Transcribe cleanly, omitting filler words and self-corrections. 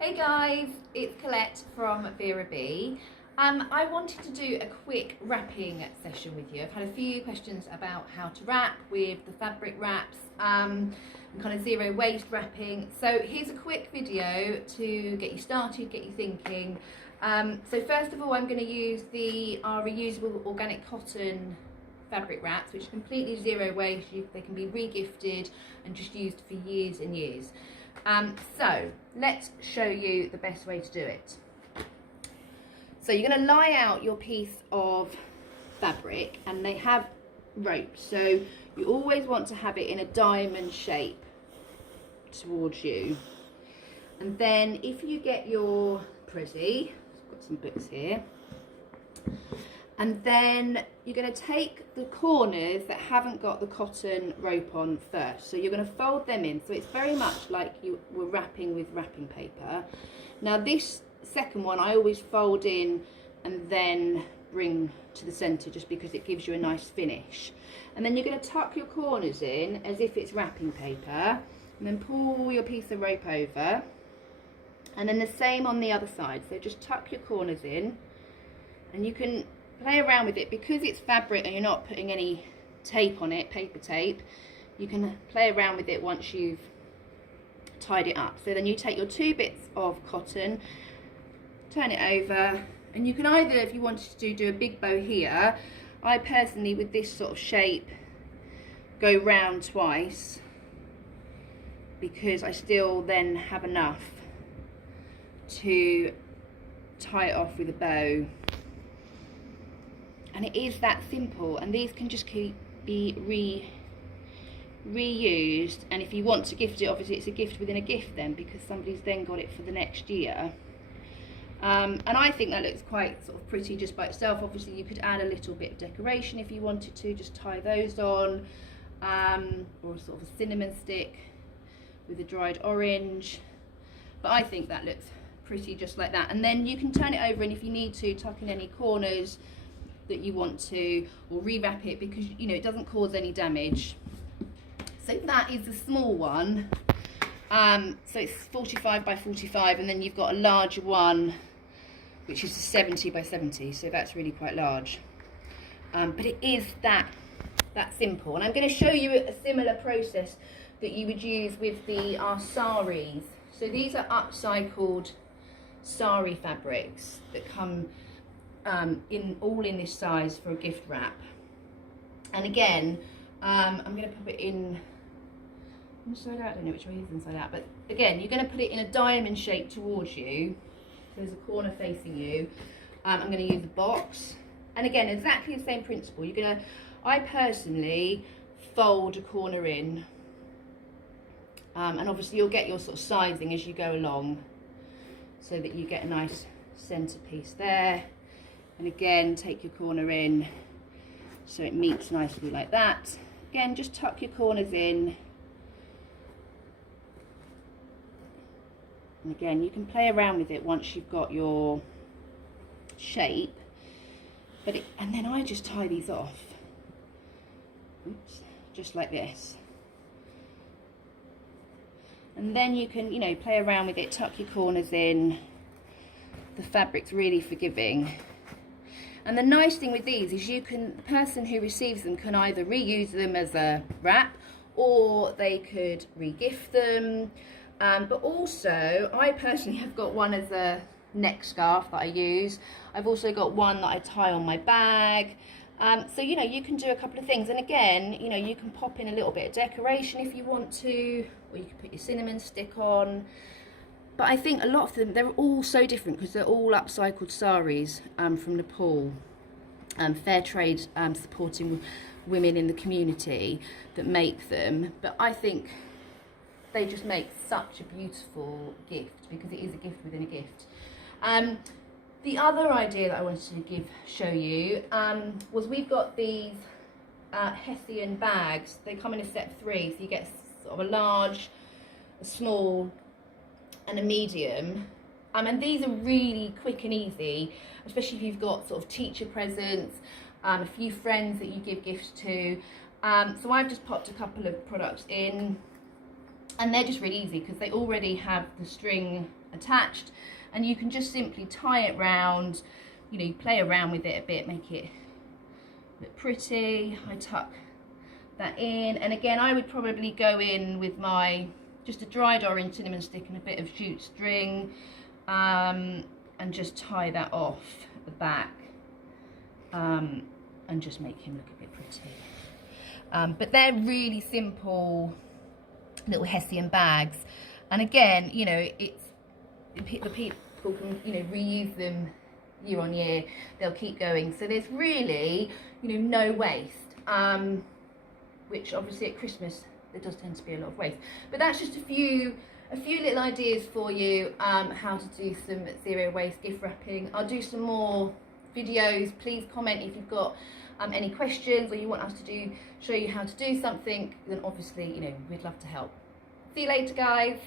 Hey guys, it's Colette from Vera-Bee. I wanted to do a quick wrapping session with you. I've had a few questions about how to wrap with the fabric wraps and kind of zero waste wrapping. So here's a quick video to get you started, get you thinking. So first of all, I'm going to use our reusable organic cotton fabric wraps, which are completely zero waste. They can be re-gifted and just used for years and years. So let's show you the best way to do it. So you're going to lie out your piece of fabric, and they have ropes, so you always want to have it in a diamond shape towards you. And then if you get your Prezi, I've got some books here, and then you're going to take the corners that haven't got the cotton rope on first. So you're going to fold them in. So it's very much like you were wrapping with wrapping paper. Now this second one I always fold in and then bring to the centre, just because it gives you a nice finish. And then you're going to tuck your corners in as if it's wrapping paper, and then pull your piece of rope over. And then the same on the other side. So just tuck your corners in, and you can play around with it because it's fabric and you're not putting any tape on it, paper tape. You can play around with it once you've tied it up. So then you take your two bits of cotton, turn it over, and you can either, if you wanted to do a big bow here, I personally with this sort of shape go round twice because I still then have enough to tie it off with a bow. And it is that simple, and these can just be reused. And if you want to gift it, obviously it's a gift within a gift then, because somebody's then got it for the next year. And I think that looks quite sort of pretty just by itself. Obviously you could add a little bit of decoration if you wanted to, just tie those on, or sort of a cinnamon stick with a dried orange. But I think that looks pretty just like that. And then you can turn it over, and if you need to, tuck in any corners that you want to, or rewrap it, because you know it doesn't cause any damage. So that is the small one. So it's 45 by 45, and then you've got a larger one which is 70 by 70, so that's really quite large. But it is that simple, and I'm going to show you a similar process that you would use with our saris. So these are upcycled sari fabrics that come all in this size for a gift wrap. And again, I'm going to put it in inside out. I don't know which way is inside out, but again, you're going to put it in a diamond shape towards you. So there's a corner facing you. I'm going to use a box, and again, exactly the same principle. I personally fold a corner in, and obviously you'll get your sort of sizing as you go along, so that you get a nice centre piece there. And again, take your corner in so it meets nicely like that. Again, just tuck your corners in. And again, you can play around with it once you've got your shape. And then I just tie these off. Oops, just like this. And then you can, play around with it, tuck your corners in. The fabric's really forgiving. And the nice thing with these is the person who receives them can either reuse them as a wrap, or they could re-gift them. But also, I personally have got one as a neck scarf that I use. I've also got one that I tie on my bag. So, you can do a couple of things. And again, you can pop in a little bit of decoration if you want to, or you can put your cinnamon stick on. But I think a lot of them, they're all so different because they're all upcycled saris from Nepal. Fair trade supporting women in the community that make them. But I think they just make such a beautiful gift, because it is a gift within a gift. The other idea that I wanted to show you was we've got these Hessian bags. They come in a set of 3, so you get sort of a large, a small, and a medium. And these are really quick and easy, especially if you've got sort of teacher presents, a few friends that you give gifts to. So I've just popped a couple of products in, and they're just really easy because they already have the string attached, and you can just simply tie it round, you know, play around with it a bit, make it look pretty. I tuck that in, and again I would probably go in with my just a dried orange cinnamon stick and a bit of jute string, and just tie that off at the back, and just make him look a bit pretty. But they're really simple little Hessian bags, and again, you know, it's the people can, you know, reuse them year on year. They'll keep going, so there's really, you know, no waste, which obviously at Christmas there does tend to be a lot of waste. But that's just a few little ideas for you, how to do some zero waste gift wrapping. I'll do some more videos. Please comment if you've got any questions, or you want us to show you how to do something, then obviously, you know, we'd love to help. See you later, guys.